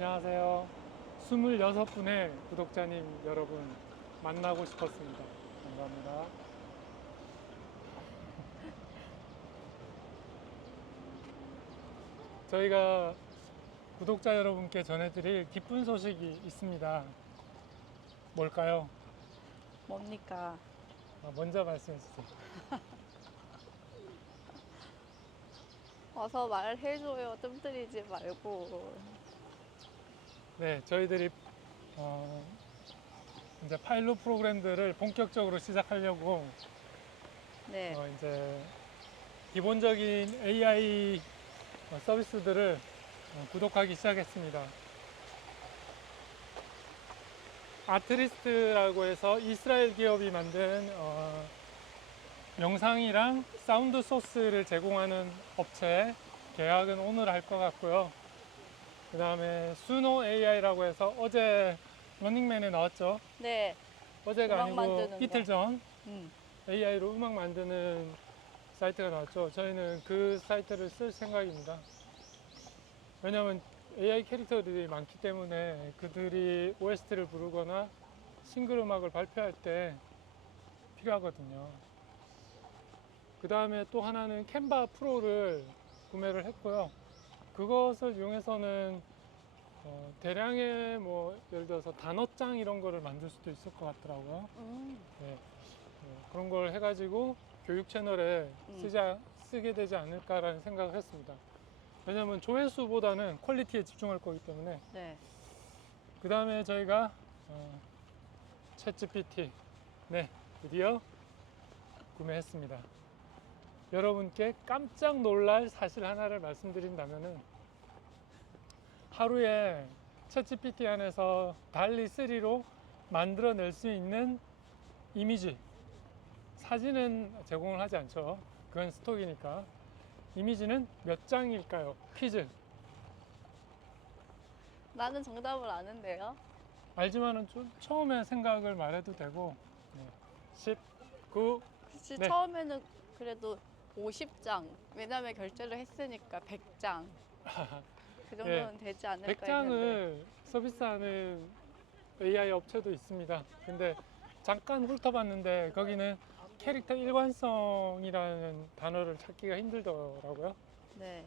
안녕하세요. 26분의 구독자님 여러분 만나고 싶었습니다. 감사합니다. 저희가 구독자 여러분께 전해드릴 기쁜 소식이 있습니다. 뭘까요? 뭡니까? 먼저 말씀해 주세요. 어서 말해줘요. 뜸들이지 말고. 네, 저희들이 이제 파일럿 프로그램들을 본격적으로 시작하려고 네. 이제 기본적인 AI 서비스들을 구독하기 시작했습니다. 아트리스트라고 해서 이스라엘 기업이 만든 영상이랑 사운드 소스를 제공하는 업체 계약은 오늘 할 것 같고요. 그 다음에 수노 AI라고 해서 어제 런닝맨에 나왔죠. 네. 어제가 음악 아니고 만드는 이틀 거. 전 음. AI로 음악 만드는 사이트가 나왔죠. 저희는 그 사이트를 쓸 생각입니다. 왜냐하면 AI 캐릭터들이 많기 때문에 그들이 OST를 부르거나 싱글 음악을 발표할 때 필요하거든요. 그 다음에 또 하나는 캔바 프로를 구매를 했고요. 그것을 이용해서는 대량의 예를 들어서 단어장 이런 거를 만들 수도 있을 것 같더라고요. 네, 그런 걸 해가지고 교육 채널에 쓰게 되지 않을까라는 생각을 했습니다. 왜냐하면 조회수보다는 퀄리티에 집중할 거기 때문에. 네. 그 다음에 저희가 챗GPT 드디어 구매했습니다. 여러분께 깜짝 놀랄 사실 하나를 말씀드린다면은 하루에 챗GPT 안에서 달리3로 만들어낼 수 있는 이미지, 사진은 제공을 하지 않죠. 그건 스톡이니까. 이미지는 몇 장일까요? 퀴즈. 나는 정답을 아는데요. 알지만은 좀 처음에 생각을 말해도 되고. 10, 9. 혹시 네. 처음에는 그래도 50장. 왜냐면 결제를 했으니까 100장. 그 정도는 되지 않을까 했는데. 100장을 서비스하는 AI 업체도 있습니다. 근데 잠깐 훑어봤는데 거기는 캐릭터 일관성이라는 단어를 찾기가 힘들더라고요. 네.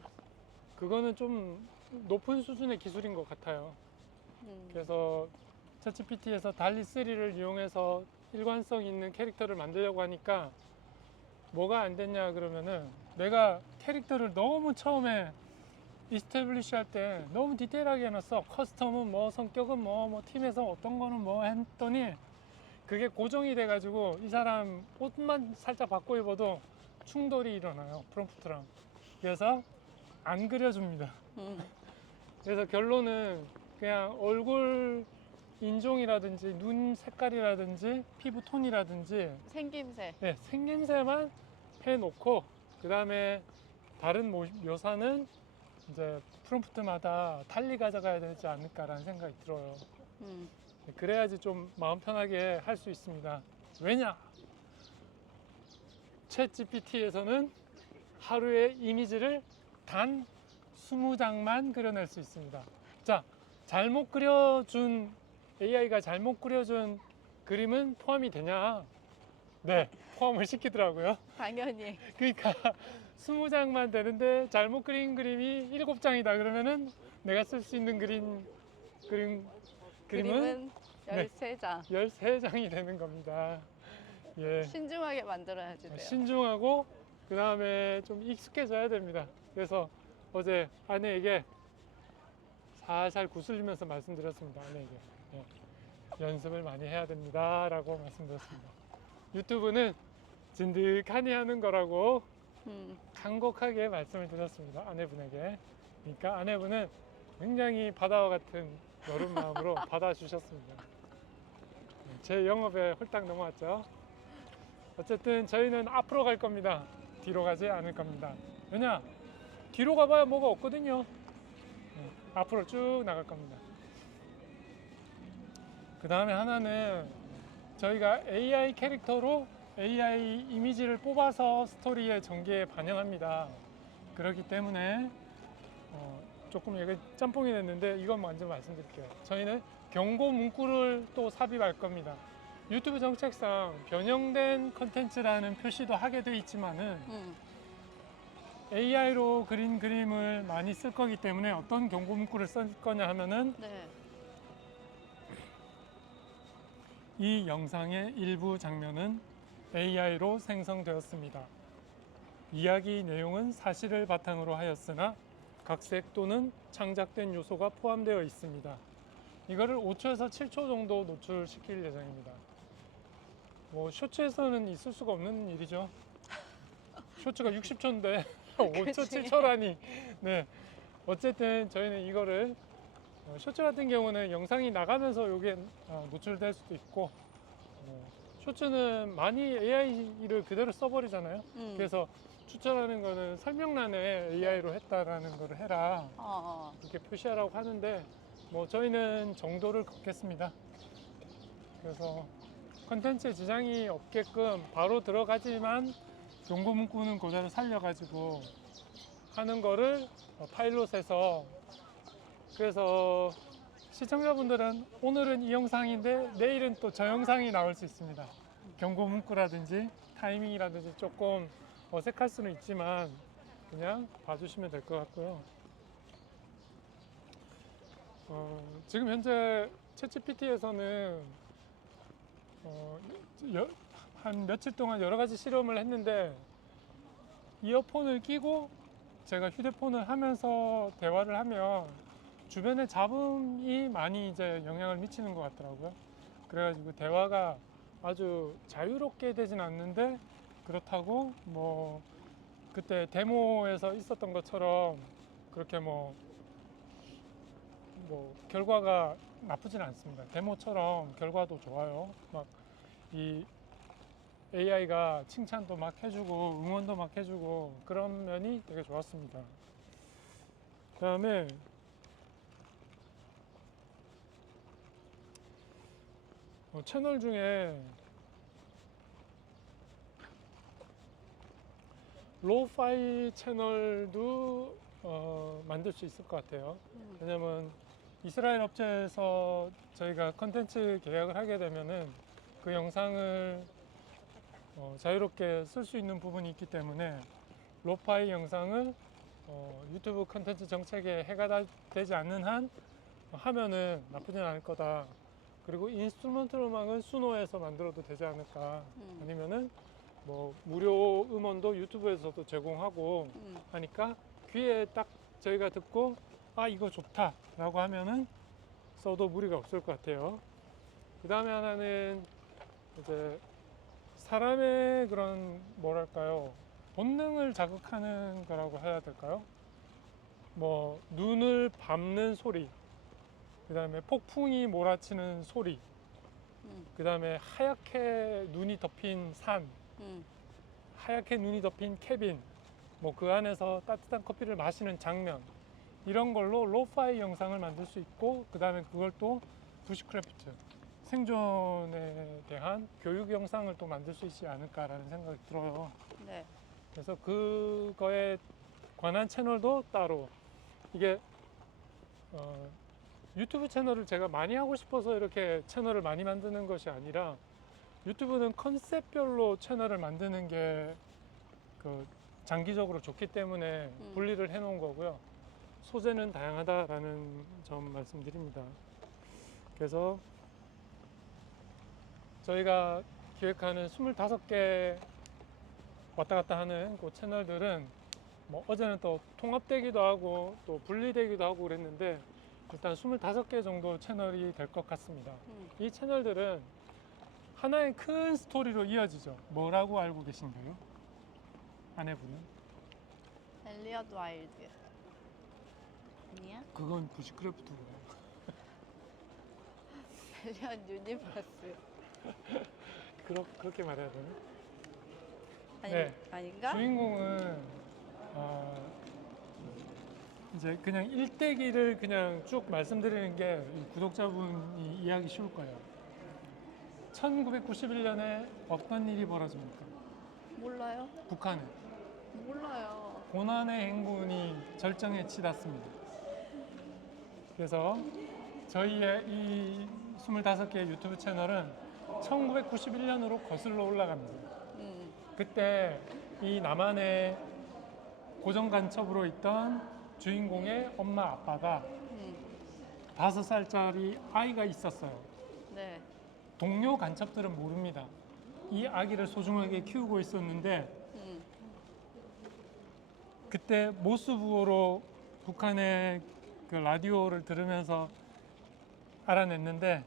그거는 좀 높은 수준의 기술인 것 같아요. 그래서 챗GPT에서 달리3를 이용해서 일관성 있는 캐릭터를 만들려고 하니까 뭐가 안 됐냐 그러면은 내가 캐릭터를 너무 처음에 이스태블리쉬 할 때 너무 디테일하게 해놨어. 커스텀은 뭐, 성격은 뭐, 팀에서 어떤 거는 뭐 했더니 그게 고정이 돼가지고 이 사람 옷만 살짝 바꿔 입어도 충돌이 일어나요. 프롬프트랑. 그래서 안 그려줍니다. 그래서 결론은 그냥 얼굴 인종이라든지 눈 색깔이라든지 피부 톤이라든지 생김새. 생김새만 해놓고 그 다음에 다른 묘사는 이제 프롬프트마다 달리 가져가야 되지 않을까라는 생각이 들어요. 그래야지 좀 마음 편하게 할 수 있습니다. 왜냐? 챗 GPT에서는 하루에 이미지를 단 20장만 그려낼 수 있습니다. 자, AI가 잘못 그려준 그림은 포함이 되냐? 네, 포함을 시키더라고요. 당연히. 그러니까 20장만 되는데 잘못 그린 그림이 7장이다 그러면은 내가 쓸 수 있는 그림은 13장. 13장이 되는 겁니다. 예. 신중하게 만들어야지 돼요. 신중하고 그 다음에 좀 익숙해져야 됩니다. 그래서 어제 아내에게 살살 구슬리면서 말씀드렸습니다. 아내에게 연습을 많이 해야 됩니다 라고 말씀드렸습니다. 유튜브는 진득하니 하는 거라고 간곡하게 말씀을 드렸습니다. 아내분에게. 그러니까 아내분은 굉장히 바다와 같은 여름 마음으로 받아주셨습니다. 제 영업에 홀딱 넘어왔죠. 어쨌든 저희는 앞으로 갈 겁니다. 뒤로 가지 않을 겁니다. 왜냐? 뒤로 가봐야 뭐가 없거든요. 앞으로 쭉 나갈 겁니다. 그 다음에 하나는 저희가 AI 캐릭터로 AI 이미지를 뽑아서 스토리의 전개에 반영합니다. 그렇기 때문에 조금 얘가 짬뽕이 됐는데 이건 먼저 말씀드릴게요. 저희는 경고 문구를 또 삽입할 겁니다. 유튜브 정책상 변형된 컨텐츠라는 표시도 하게 돼 있지만은 AI로 그린 그림을 많이 쓸 거기 때문에 어떤 경고 문구를 쓸 거냐 하면은 네. 이 영상의 일부 장면은 AI로 생성되었습니다. 이야기 내용은 사실을 바탕으로 하였으나 각색 또는 창작된 요소가 포함되어 있습니다. 이거를 5초에서 7초 정도 노출시킬 예정입니다. 뭐 쇼츠에서는 있을 수가 없는 일이죠. 쇼츠가 60초인데 5초, 그치. 7초라니. 네. 어쨌든 저희는 이거를 쇼츠 같은 경우는 영상이 나가면서 이게 노출될 수도 있고 쇼츠는 많이 AI를 그대로 써버리잖아요. 그래서 추천하는 거는 설명란에 AI로 했다라는 거를 해라 이렇게 표시하라고 하는데 뭐 저희는 정도를 걷겠습니다. 그래서 컨텐츠에 지장이 없게끔 바로 들어가지만 경고 문구는 그대로 살려가지고 하는 거를 파일럿해서 그래서 시청자분들은 오늘은 이 영상인데 내일은 또 저 영상이 나올 수 있습니다. 경고 문구라든지 타이밍이라든지 조금 어색할 수는 있지만 그냥 봐주시면 될 것 같고요. 지금 현재 챗GPT에서는 한 며칠 동안 여러 가지 실험을 했는데 이어폰을 끼고 제가 휴대폰을 하면서 대화를 하면 주변의 잡음이 많이 이제 영향을 미치는 것 같더라고요. 그래가지고 대화가 아주 자유롭게 되진 않는데 그렇다고 뭐 그때 데모에서 있었던 것처럼 그렇게 뭐 결과가 나쁘진 않습니다. 데모처럼 결과도 좋아요. 막 이 AI가 칭찬도 막 해주고 응원도 막 해주고 그런 면이 되게 좋았습니다. 그 다음에 채널 중에 로우파이 채널도 만들 수 있을 것 같아요. 왜냐면 이스라엘 업체에서 저희가 컨텐츠 계약을 하게 되면은 그 영상을 자유롭게 쓸 수 있는 부분이 있기 때문에 로우파이 영상을 유튜브 컨텐츠 정책에 해가 되지 않는 한 하면은 나쁘진 않을 거다. 그리고 인스트루먼트 음악은 수노에서 만들어도 되지 않을까. 아니면은 뭐 무료 음원도 유튜브에서도 제공하고 하니까 귀에 딱 저희가 듣고 아 이거 좋다 라고 하면은 써도 무리가 없을 것 같아요. 그 다음에 하나는 이제 사람의 그런 뭐랄까요 본능을 자극하는 거라고 해야 될까요? 뭐 눈을 밟는 소리, 그 다음에 폭풍이 몰아치는 소리, 그 다음에 하얗게 눈이 덮인 산, 하얗게 눈이 덮인 캐빈, 뭐 그 안에서 따뜻한 커피를 마시는 장면, 이런 걸로 로우파이 영상을 만들 수 있고 그 다음에 그걸 또 부시크래프트, 생존에 대한 교육 영상을 또 만들 수 있지 않을까라는 생각이 들어요. 네. 그래서 그거에 관한 채널도 따로 이게 유튜브 채널을 제가 많이 하고 싶어서 이렇게 채널을 많이 만드는 것이 아니라 유튜브는 컨셉별로 채널을 만드는 게 그 장기적으로 좋기 때문에 분리를 해 놓은 거고요. 소재는 다양하다라는 점 말씀드립니다. 그래서 저희가 기획하는 25개 왔다 갔다 하는 그 채널들은 뭐 어제는 또 통합되기도 하고 또 분리되기도 하고 그랬는데 일단 25개 정도 채널이 될 것 같습니다. 이 채널들은 하나의 큰 스토리로 이어지죠. 뭐라고 알고 계신가요? 아내분은? 엘리엇 와일드. 아니야? 그건 부시크래프트고. 엘리엇 유니버스. 그렇게 말해야 되나? 아니, 아닌가? 주인공은 이제 그냥 일대기를 그냥 쭉 말씀드리는 게 구독자분이 이해하기 쉬울 거예요. 1991년에 어떤 일이 벌어집니까? 몰라요? 북한에 몰라요. 고난의 행군이 절정에 치닫습니다. 그래서 저희의 이 25개의 유튜브 채널은 1991년으로 거슬러 올라갑니다. 그때 이 남한의 고정 간첩으로 있던 주인공의 엄마 아빠가 5살짜리 아이가 있었어요. 네. 동료 간첩들은 모릅니다. 이 아기를 소중하게 키우고 있었는데 그때 모스부호로 북한의 그 라디오를 들으면서 알아냈는데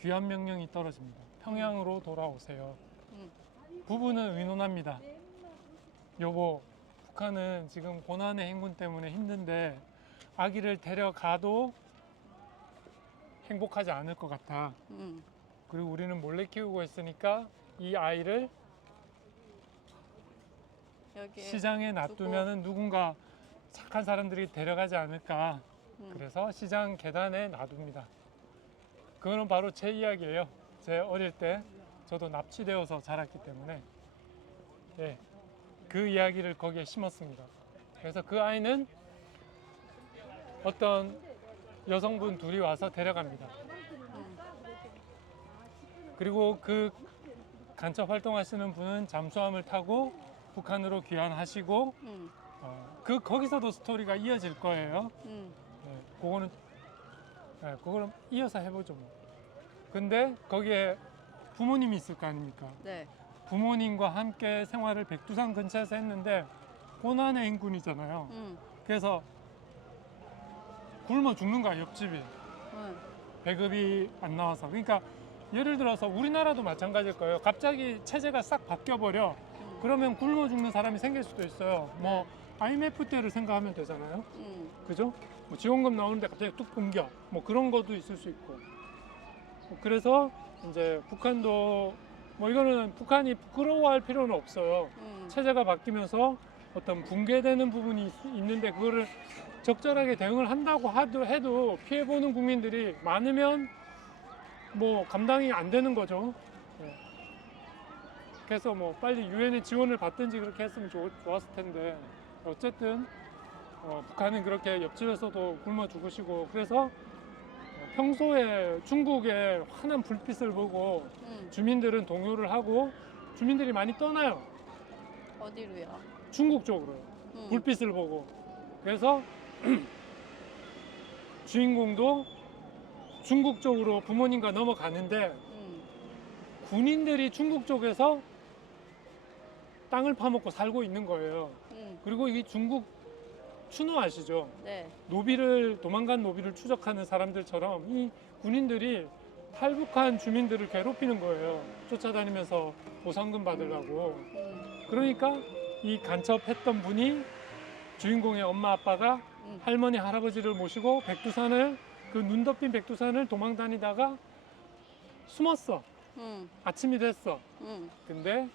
귀환 명령이 떨어집니다. 평양으로 돌아오세요. 부부는 의논합니다. 여보, 북한은 지금 고난의 행군 때문에 힘든데 아기를 데려가도 행복하지 않을 것 같아. 그리고 우리는 몰래 키우고 있으니까 이 아이를 여기 시장에 놔두면은 누군가 착한 사람들이 데려가지 않을까. 그래서 시장 계단에 놔둡니다. 그거는 바로 제 이야기예요. 제 어릴 때 저도 납치되어서 자랐기 때문에 예, 그 이야기를 거기에 심었습니다. 그래서 그 아이는 어떤 여성분 둘이 와서 데려갑니다. 그리고 그 간첩 활동하시는 분은 잠수함을 타고 북한으로 귀환하시고 거기서도 스토리가 이어질 거예요. 그거는 그거는 이어서 해보죠 뭐. 근데 거기에 부모님이 있을 거 아닙니까? 네. 부모님과 함께 생활을 백두산 근처에서 했는데 고난의 행군이잖아요. 그래서 굶어 죽는 거야 옆집이. 배급이 안 나와서. 그러니까 예를 들어서 우리나라도 마찬가지일 거예요. 갑자기 체제가 싹 바뀌어버려. 그러면 굶어 죽는 사람이 생길 수도 있어요. 뭐 IMF 때를 생각하면 되잖아요. 그죠? 뭐 지원금 나오는데 갑자기 뚝 끊겨. 뭐 그런 것도 있을 수 있고. 그래서 이제 북한도 뭐 이거는 북한이 부끄러워할 필요는 없어요. 체제가 바뀌면서 어떤 붕괴되는 부분이 있는데 그거를 적절하게 대응을 한다고 해도 피해보는 국민들이 많으면 뭐 감당이 안 되는 거죠. 네. 그래서 뭐 빨리 유엔의 지원을 받든지 그렇게 했으면 좋았을 텐데 어쨌든 북한은 그렇게 옆집에서도 굶어 죽으시고 그래서 평소에 중국의 환한 불빛을 보고 주민들은 동요를 하고 주민들이 많이 떠나요. 어디로요? 중국 쪽으로요. 불빛을 보고. 그래서 주인공도 중국 쪽으로 부모님과 넘어가는데 군인들이 중국 쪽에서 땅을 파먹고 살고 있는 거예요. 그리고 이 중국 추노 아시죠? 네. 도망간 노비를 추적하는 사람들처럼 이 군인들이 탈북한 주민들을 괴롭히는 거예요. 쫓아다니면서 보상금 받으려고. 그러니까 이 간첩했던 분이 주인공의 엄마 아빠가 할머니 할아버지를 모시고 백두산을 그 눈 덮인 백두산을 도망 다니다가 숨었어. 아침이 됐어. 근데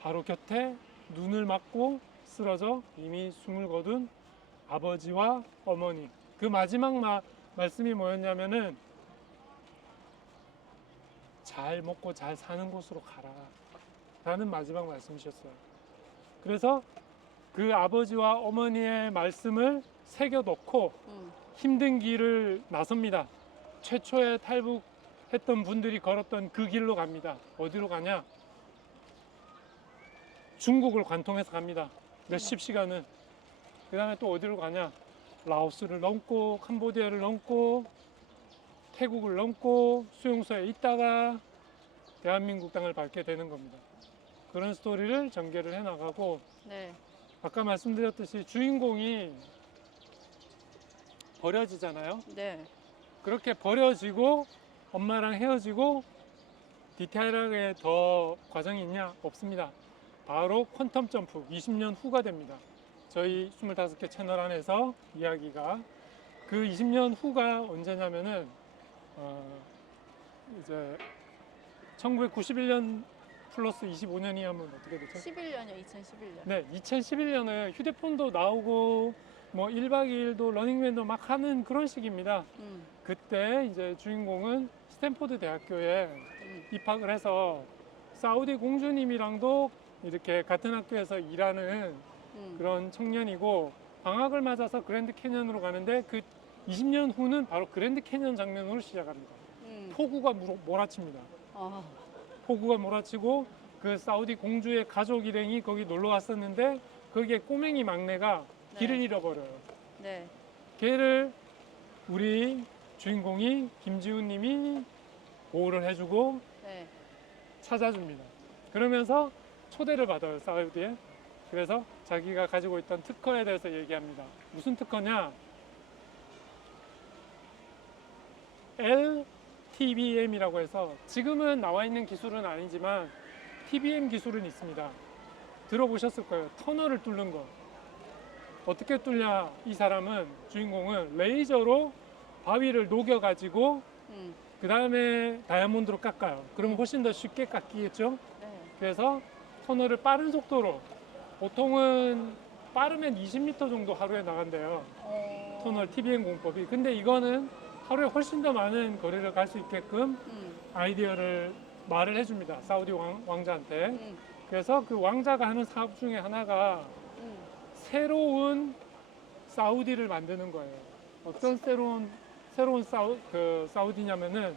바로 곁에 눈을 맞고 쓰러져 이미 숨을 거둔 아버지와 어머니. 그 마지막 말씀이 뭐였냐면은 잘 먹고 잘 사는 곳으로 가라 라는 마지막 말씀이셨어요. 그래서 그 아버지와 어머니의 말씀을 새겨놓고 힘든 길을 나섭니다. 최초에 탈북했던 분들이 걸었던 그 길로 갑니다. 어디로 가냐? 중국을 관통해서 갑니다. 몇십 시간은. 그 다음에 또 어디로 가냐? 라오스를 넘고 캄보디아를 넘고 태국을 넘고 수용소에 있다가 대한민국 땅을 밟게 되는 겁니다. 그런 스토리를 전개를 해나가고 네. 아까 말씀드렸듯이 주인공이 버려지잖아요. 네. 그렇게 버려지고 엄마랑 헤어지고 디테일하게 더 과정이 있냐? 없습니다. 바로 퀀텀 점프 20년 후가 됩니다. 저희 25개 채널 안에서 이야기가 그 20년 후가 언제냐면은 이제 1991년 플러스 25년이 하면 어떻게 되죠? 11년이요. 2011년. 네, 2011년은 휴대폰도 나오고 뭐 1박 2일도 러닝맨도 막 하는 그런 시기입니다. 그때 이제 주인공은 스탠포드 대학교에 입학을 해서 사우디 공주님이랑도 이렇게 같은 학교에서 일하는 그런 청년이고 방학을 맞아서 그랜드 캐년으로 가는데 그 20년 후는 바로 그랜드 캐니언 장면으로 시작합니다. 폭우가 몰아칩니다. 어. 폭우가 몰아치고 그 사우디 공주의 가족 일행이 거기 놀러 왔었는데 거기에 꼬맹이 막내가 길을 네. 잃어버려요. 네. 걔를 우리 주인공이 김지훈 님이 보호를 해주고 네. 찾아줍니다. 그러면서 초대를 받아요, 사우디에. 그래서 자기가 가지고 있던 특허에 대해서 얘기합니다. 무슨 특허냐? LTBM이라고 해서 지금은 나와 있는 기술은 아니지만 TBM 기술은 있습니다. 들어보셨을 거예요. 터널을 뚫는 거. 어떻게 뚫냐? 이 사람은, 주인공은 레이저로 바위를 녹여가지고 그 다음에 다이아몬드로 깎아요. 그러면 훨씬 더 쉽게 깎이겠죠? 네. 그래서 터널을 빠른 속도로, 보통은 빠르면 20m 정도 하루에 나간대요. 터널 TBM 공법이. 근데 이거는 하루에 훨씬 더 많은 거리를 갈 수 있게끔 아이디어를 말을 해줍니다. 사우디 왕자한테. 그래서 그 왕자가 하는 사업 중에 하나가 새로운 사우디를 만드는 거예요. 어떤 새로운 사우디냐면은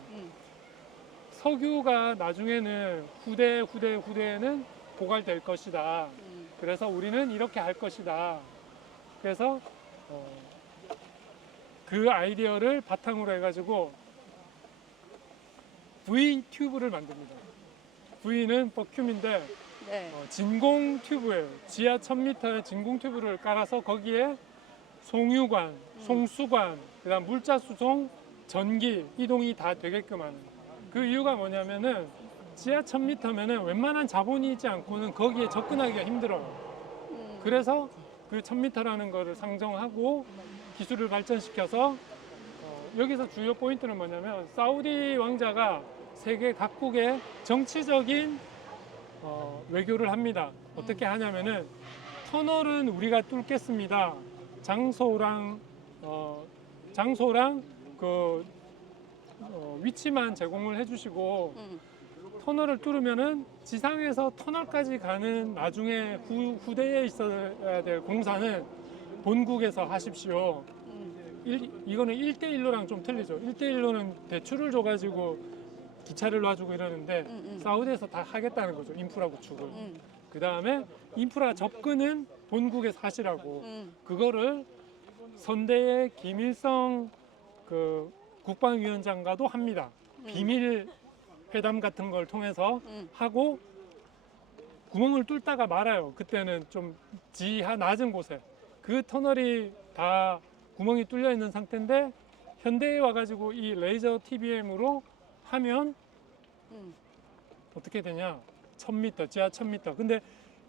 석유가 나중에는 후대에는 고갈될 것이다. 그래서 우리는 이렇게 할 것이다. 그래서 그 아이디어를 바탕으로 해가지고 V 튜브를 만듭니다. V는 버큐민데 네. 진공 튜브예요. 지하 1000m의 진공 튜브를 깔아서 거기에 송유관, 송수관, 그다음 물자 수송, 전기 이동이 다 되게끔 하는. 그 이유가 뭐냐면은 지하 1000m면은 웬만한 자본이 있지 않고는 거기에 접근하기가 힘들어요. 그래서 그 1000m라는 거를 상정하고 기술을 발전시켜서 여기서 주요 포인트는 뭐냐면 사우디 왕자가 세계 각국의 정치적인 외교를 합니다. 어떻게 하냐면은 터널은 우리가 뚫겠습니다. 장소랑 그 위치만 제공을 해주시고 터널을 뚫으면은 지상에서 터널까지 가는 나중에 후대에 있어야 될 공사는 본국에서 하십시오. 이거는 1대1로랑 좀 틀리죠. 1대1로는 대출을 줘가지고 기차를 놔주고 이러는데 사우디에서 다 하겠다는 거죠. 인프라 구축을. 그 다음에 인프라 접근은 본국에서 하시라고. 그거를 선대의 김일성 그 국방위원장과도 합니다. 비밀 회담 같은 걸 통해서 하고 구멍을 뚫다가 말아요. 그때는 좀 지하 낮은 곳에 그 터널이 다 구멍이 뚫려 있는 상태인데 현대에 와가지고 이 레이저 TBM으로 하면 어떻게 되냐? 1000m, 지하 1000m. 근데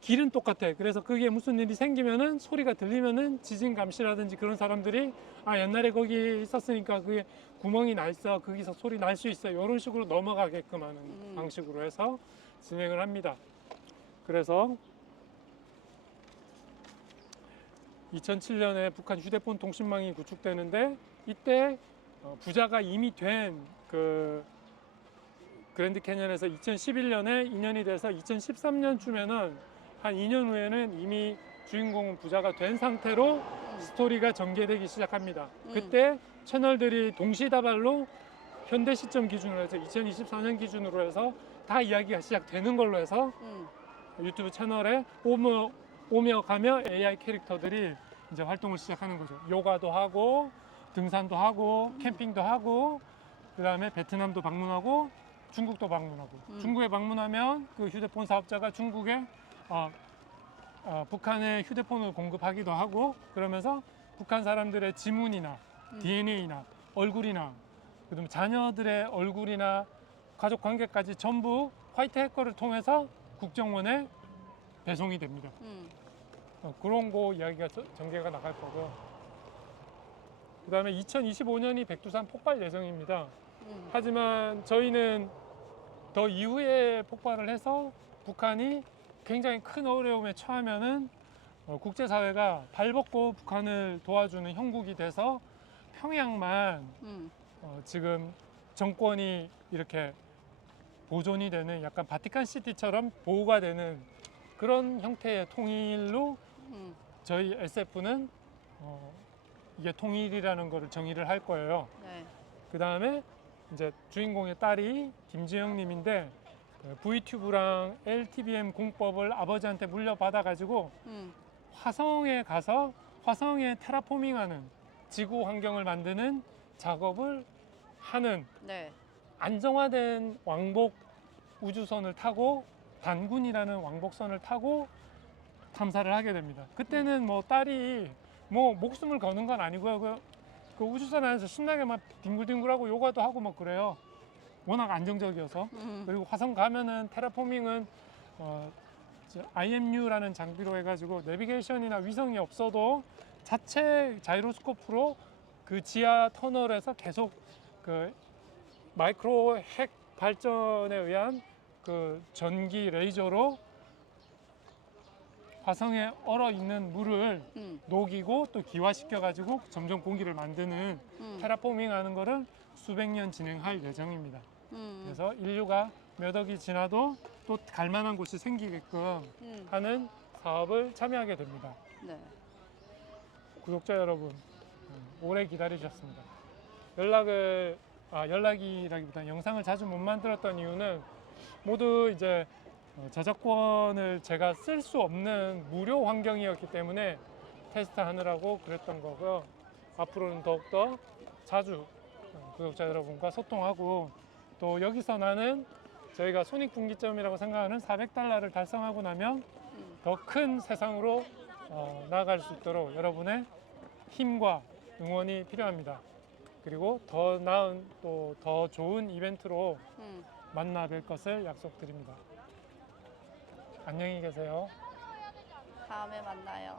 길은 똑같아. 그래서 그게 무슨 일이 생기면은 소리가 들리면은 지진 감시라든지 그런 사람들이 아 옛날에 거기 있었으니까 그게 구멍이 나 있어. 거기서 소리 날 수 있어. 이런 식으로 넘어가게끔 하는 방식으로 해서 진행을 합니다. 그래서 2007년에 북한 휴대폰 통신망이 구축되는데 이때 부자가 이미 된 그 그랜드 캐니언에서 2011년에 2년이 돼서 2013년쯤에는 한 2년 후에는 이미 주인공은 부자가 된 상태로 스토리가 전개되기 시작합니다. 그때 채널들이 동시다발로 현대 시점 기준으로 해서 2024년 기준으로 해서 다 이야기가 시작되는 걸로 해서 유튜브 채널에 오며 가며 AI 캐릭터들이 이제 활동을 시작하는 거죠. 요가도 하고 등산도 하고 캠핑도 하고 그다음에 베트남도 방문하고 중국도 방문하고 중국에 방문하면 그 휴대폰 사업자가 중국에 북한에 휴대폰을 공급하기도 하고 그러면서 북한 사람들의 지문이나 DNA나 얼굴이나 그다음에 자녀들의 얼굴이나 가족 관계까지 전부 화이트 해커를 통해서 국정원에 배송이 됩니다. 그런 거 이야기가 전개가 나갈 거고요. 그 다음에 2025년이 백두산 폭발 예정입니다. 하지만 저희는 더 이후에 폭발을 해서 북한이 굉장히 큰 어려움에 처하면은 국제사회가 발벗고 북한을 도와주는 형국이 돼서 평양만 지금 정권이 이렇게 보존이 되는 약간 바티칸 시티처럼 보호가 되는 그런 형태의 통일로 저희 SF는 이게 통일이라는 거를 정의를 할 거예요. 네. 그 다음에 이제 주인공의 딸이 김지영님인데 V튜브랑 LTBM 공법을 아버지한테 물려받아가지고 화성에 가서 화성에 테라포밍하는 지구 환경을 만드는 작업을 하는 네. 안정화된 왕복 우주선을 타고 단군이라는 왕복선을 타고 탐사를 하게 됩니다. 그때는 뭐 딸이 뭐 목숨을 거는 건 아니고요. 그 우주선 안에서 신나게 막 뒹굴뒹굴하고 요가도 하고 막 그래요. 워낙 안정적이어서. 그리고 화성 가면은 테라포밍은 IMU라는 장비로 해가지고 내비게이션이나 위성이 없어도 자체 자이로스코프로 그 지하 터널에서 계속 그 마이크로 핵 발전에 의한 그 전기 레이저로 화성에 얼어 있는 물을 녹이고 또 기화시켜 가지고 점점 공기를 만드는 테라포밍 하는 거를 수백 년 진행할 예정입니다. 그래서 인류가 몇 억이 지나도 또 갈 만한 곳이 생기게끔 하는 사업을 참여하게 됩니다. 네. 구독자 여러분, 오래 기다리셨습니다. 연락이라기보다는 영상을 자주 못 만들었던 이유는 모두 이제 저작권을 제가 쓸 수 없는 무료 환경이었기 때문에 테스트하느라고 그랬던 거고요. 앞으로는 더욱더 자주 구독자 여러분과 소통하고 또 여기서 나는 저희가 손익분기점이라고 생각하는 $400를 달성하고 나면 더 큰 세상으로 나아갈 수 있도록 여러분의 힘과 응원이 필요합니다. 그리고 더 나은 또 더 좋은 이벤트로 만나 뵐 것을 약속드립니다. 안녕히 계세요. 다음에 만나요.